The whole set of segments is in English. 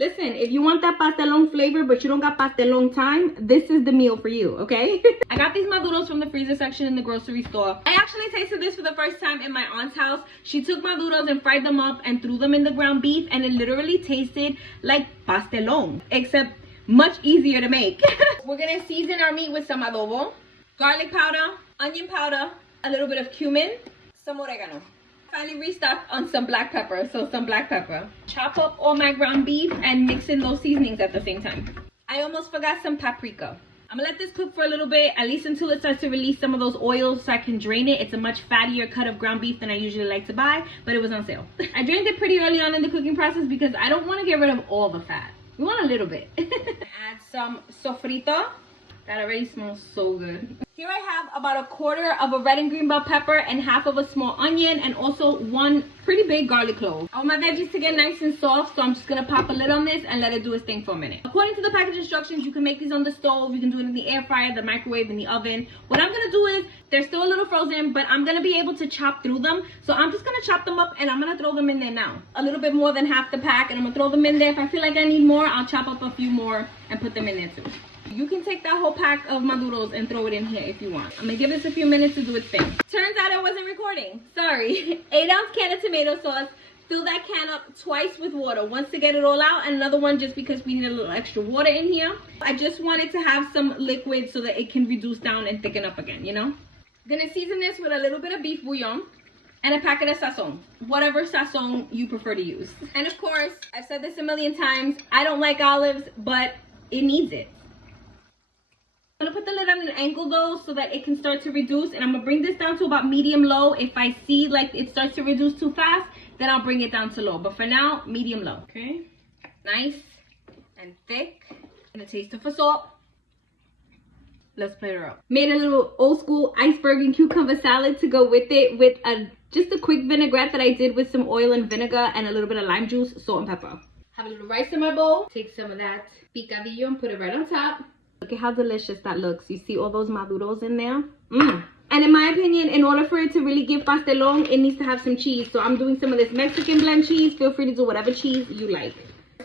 Listen, if you want that pastelón flavor, but you don't got pastelón time, this is the meal for you, okay? I got these maduros from the freezer section in the grocery store. I actually tasted this for the first time in my aunt's house. She took maduros and fried them up and threw them in the ground beef, and it literally tasted like pastelón, except much easier to make. We're gonna season our meat with some adobo, garlic powder, onion powder, a little bit of cumin, some oregano. Finally restocked on some black pepper, so some black pepper. Chop up all my ground beef and mix in those seasonings at the same time. I almost forgot some paprika. I'm gonna let this cook for a little bit, at least until it starts to release some of those oils so I can drain it. It's a much fattier cut of ground beef than I usually like to buy, but it was on sale. I drained it pretty early on in the cooking process because I don't want to get rid of all the fat. We want a little bit. Add some sofrito. That already smells so good. Here I have about 1/4 of a red and green bell pepper and half of a small onion and also 1 pretty big garlic clove. I want my veggies to get nice and soft, so I'm just gonna pop a lid on this and let it do its thing for a minute. According to the package instructions, you can make these on the stove, you can do it in the air fryer, the microwave, in the oven. What I'm gonna do is, they're still a little frozen, but I'm gonna be able to chop through them. So I'm just gonna chop them up and I'm gonna throw them in there now. A little bit more than half the pack, and I'm gonna throw them in there. If I feel like I need more, I'll chop up a few more and put them in there too. You can take that whole pack of maduros and throw it in here if you want. I'm gonna give this a few minutes to do its thing. Turns out I wasn't recording. Sorry. 8-ounce can of tomato sauce. Fill that can up twice with water. Once to get it all out, and another one just because we need a little extra water in here. I just wanted to have some liquid so that it can reduce down and thicken up again, you know? I'm gonna season this with a little bit of beef bouillon and a packet of sazon, whatever sazon you prefer to use. And of course, I've said this a million times, I don't like olives, but it needs it. I'm gonna put the lid on an angle though so that it can start to reduce, and I'm gonna bring this down to about medium low. If I see like it starts to reduce too fast, then I'll bring it down to low, but for now, medium low. Okay, nice and thick, and a taste of salt. Let's plate her up. Made a little old school iceberg and cucumber salad to go with it, with just a quick vinaigrette that I did with some oil and vinegar and a little bit of lime juice, salt and pepper. Have a little rice in my bowl. Take some of that picadillo and put it right on top. Look at how delicious that looks. You see all those maduros in there? And in my opinion, in order for it to really give pastelón, it needs to have some cheese. So I'm doing some of this Mexican blend cheese. Feel free to do whatever cheese you like.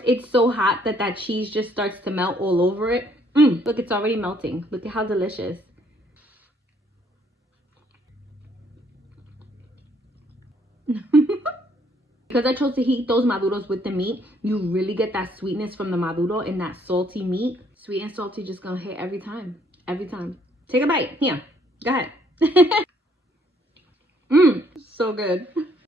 It's so hot that that cheese just starts to melt all over it. Look, it's already melting. Look at how delicious. Because I chose to heat those maduros with the meat, you really get that sweetness from the maduro and that salty meat. Sweet and salty just gonna hit every time. Every time. Take a bite. Here. Go ahead. So good.